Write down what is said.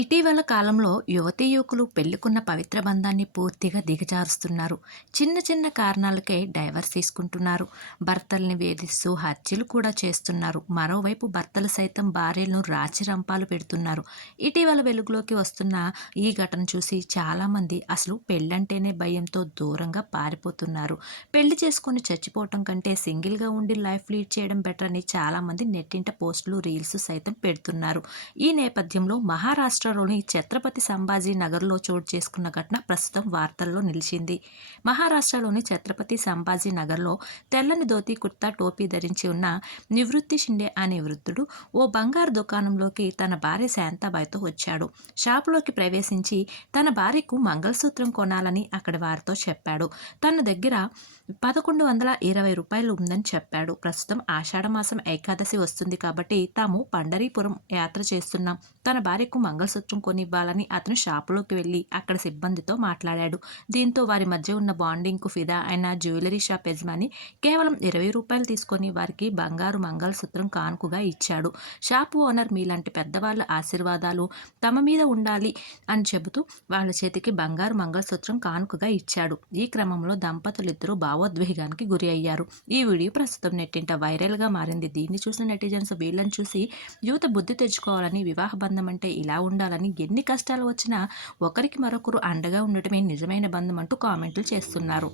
ఇటీవల కాలంలో యువతీ యువకులు పెళ్ళికున్న పవిత్ర బంధాన్ని పూర్తిగా దిగజారుస్తున్నారు. చిన్న చిన్న కారణాలకే డైవర్స్ తీసుకుంటున్నారు. భర్తల్ని వేధిస్తూ హత్యలు కూడా చేస్తున్నారు. మరోవైపు భర్తలు సైతం భార్యలను రాచి రంపాలు పెడుతున్నారు. ఇటీవల వెలుగులోకి వస్తున్న ఈ ఘటన చూసి చాలామంది అసలు పెళ్ళంటేనే భయంతో దూరంగా పారిపోతున్నారు. పెళ్ళి చేసుకుని చచ్చిపోవటం కంటే సింగిల్గా ఉండి లైఫ్ లీడ్ చేయడం బెటర్ అని చాలామంది నెట్టింట పోస్టులు రీల్స్ సైతం పెడుతున్నారు. ఈ నేపథ్యంలో మహారాష్ట్ర మహారాష్ట్రలోని ఛత్రపతి సంభాజీ నగర్లో చోటు చేసుకున్న ఘటన ప్రస్తుతం వార్తల్లో నిలిచింది. మహారాష్ట్రలోని ఛత్రపతి సంభాజీ నగర్లో తెల్లని ధోతి కుర్తా టోపీ ధరించి ఉన్న నివృత్తి షిండే అనే వృద్ధుడు ఓ బంగారు దుకాణంలోకి తన భార్య శాంతాబాయితో వచ్చాడు. షాపులోకి ప్రవేశించి తన భార్యకు మంగళసూత్రం కొనాలని అక్కడి వారితో చెప్పాడు. తన దగ్గర పదకొండు వందల ఇరవై రూపాయలు ఉందని చెప్పాడు. ప్రస్తుతం ఆషాఢమాసం ఏకాదశి వస్తుంది కాబట్టి తాము పండరీపురం యాత్ర చేస్తున్నాం. తన భార్యకు మంగళసూత్రం కొనివ్వాలని అతను షాపులోకి వెళ్ళి అక్కడ సిబ్బందితో మాట్లాడాడు. దీంతో వారి మధ్య ఉన్న బాండింగ్కు ఫిదా అయిన జ్యువెలరీ షాప్ యజమాని కేవలం ఇరవై రూపాయలు తీసుకొని వారికి బంగారు మంగళసూత్రం కానుకగా ఇచ్చాడు. షాపు ఓనర్ మీలాంటి పెద్దవాళ్ళ ఆశీర్వాదాలు తమ మీద ఉండాలి అని చెబుతూ వాళ్ళ చేతికి బంగారు మంగళసూత్రం కానుకగా ఇచ్చాడు. ఈ క్రమంలో దంపతులిద్దరూ భావోద్వేగానికి గురి అయ్యారు. ఈ వీడియో ప్రస్తుతం నెట్టింట వైరల్గా మారింది. దీన్ని చూసిన నెటిజన్స్ వీళ్ళని చూసి యువత బుద్ధి తెచ్చుకోవాలని వివాహ బంధం అంటే ఇలా ఉండాలని ఎన్ని కష్టాలు వచ్చినా ఒకరికి మరొకరు అండగా ఉండటమే నిజమైన బంధం అంటూ కామెంట్లు చేస్తున్నారు.